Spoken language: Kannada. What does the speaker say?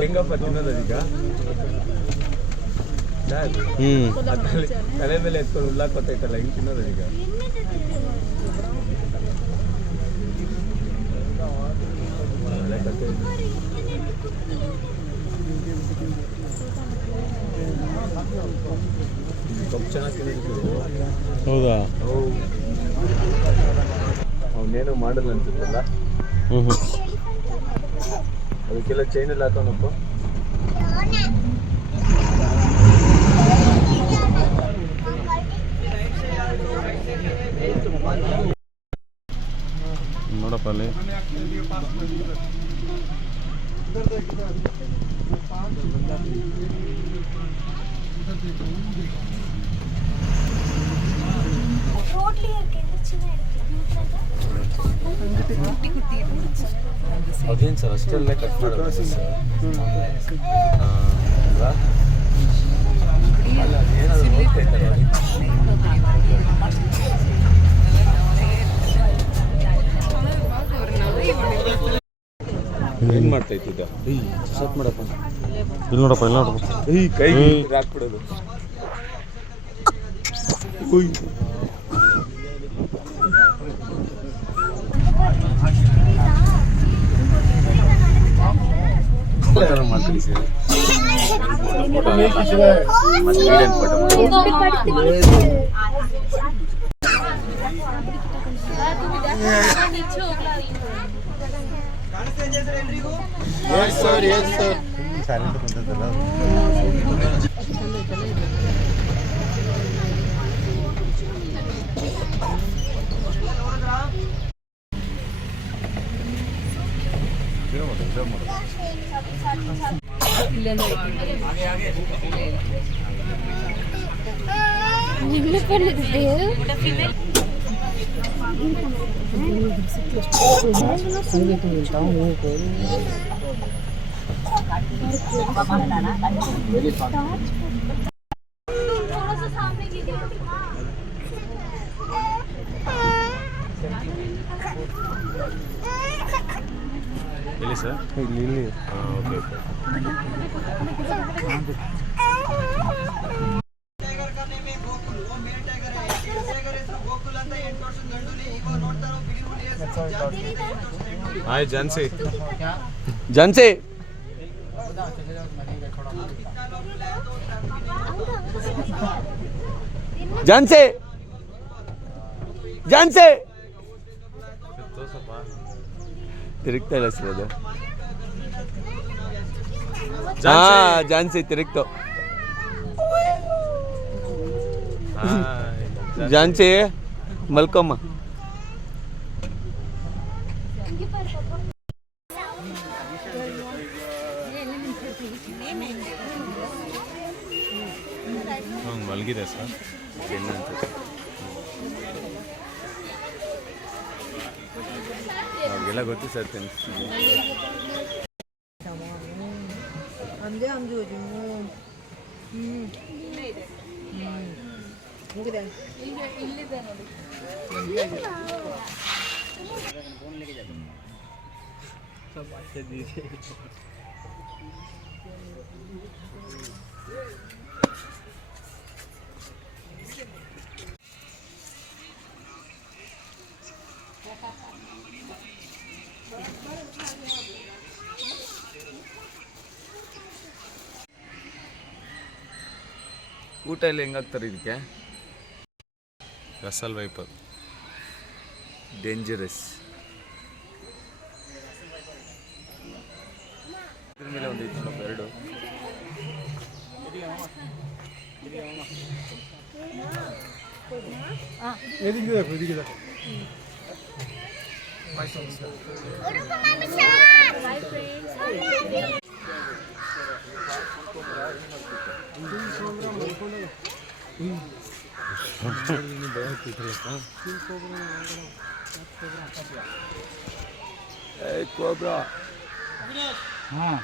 ಹೆಂಗಪ್ಪ ತಿನ್ನೋದು ಅದೀಗ ತಲೆ ಮೇಲೆ ಎತ್ಕೊಂಡು ಉಲ್ಲಾಕೊತೈತಲ್ಲ ಹೆಂಗೆ ತಿನ್ನೋದು ಅದೀಗ ಕಪ್ಪು ಚೆನ್ನಾಗಿ ತಿನ್ನೋದು ಹೌದಾ ಅವನೇನು ಮಾಡಲ್ಲ ಅನ್ಸುತ್ತಲ್ಲ ಅದಕ್ಕೆಲ್ಲ ಚೈನ್ ಎಲ್ಲ ಹಾಕೋಣಪ್ಪ ನೋಡಪ್ಪ ಅಲ್ಲಿ ಅದೇನು ಸರ್ ಅಷ್ಟೆಲ್ಲ ಕಟ್ ಮಾಡೋದು ಸರ್ ಅಲ್ವಾ ಅಲ್ಲ ಏನಾದರೂ ಹೋಗ್ತೈತಲ್ಲ ಏನು ಮಾಡ್ತೈತಿ ಈಗ ಸತ್ ಮಾಡಪ್ಪ ಇಲ್ಲಿ ನೋಡಪ್ಪ ಇಲ್ಲಿ ನೋಡಪ್ಪ ಈ ಕೈ ಹಾಕ್ಬಿಡೋದು ಮಾಡ್ತೀವಿ ಸರ್ ಇಲ್ಲಿ ಸರ್ ಇಲ್ಲಿ okay okay hi Jhansi Jhansi Jhansi Jhansi ತಿರುಗ್ತಾ ಇಲ್ಲ ಸರ್ ಅದು ಜಾನ್ಸಿ ತಿರುಗ್ತು ಜಾನ್ಸಿ ಮಲ್ಕೊಮ್ಮ ಮಲಗಿದೆ ಸರ್ ಏನಂತ ಅವ್ರಿಗೆಲ್ಲ ಗೊತ್ತು ಸರ್ 안돼 안 주워지 그래 일리다 ನೋಡಿ फोन लेके जा सब अच्छे दीजिए ಊಟ ಎಲ್ಲ ಹೆಂಗಾಗ್ತಾರೆ ಇದಕ್ಕೆ ರಸಲ್ ವೈಪರ್ ಡೇಂಜರಸ್ ಇದ್ರ ಮೇಲೆ ಒಂದು ಇತ್ತು ನೋಡಪ್ಪ ಎರಡು ಕೋಬ್ರಾ ಹಾಂ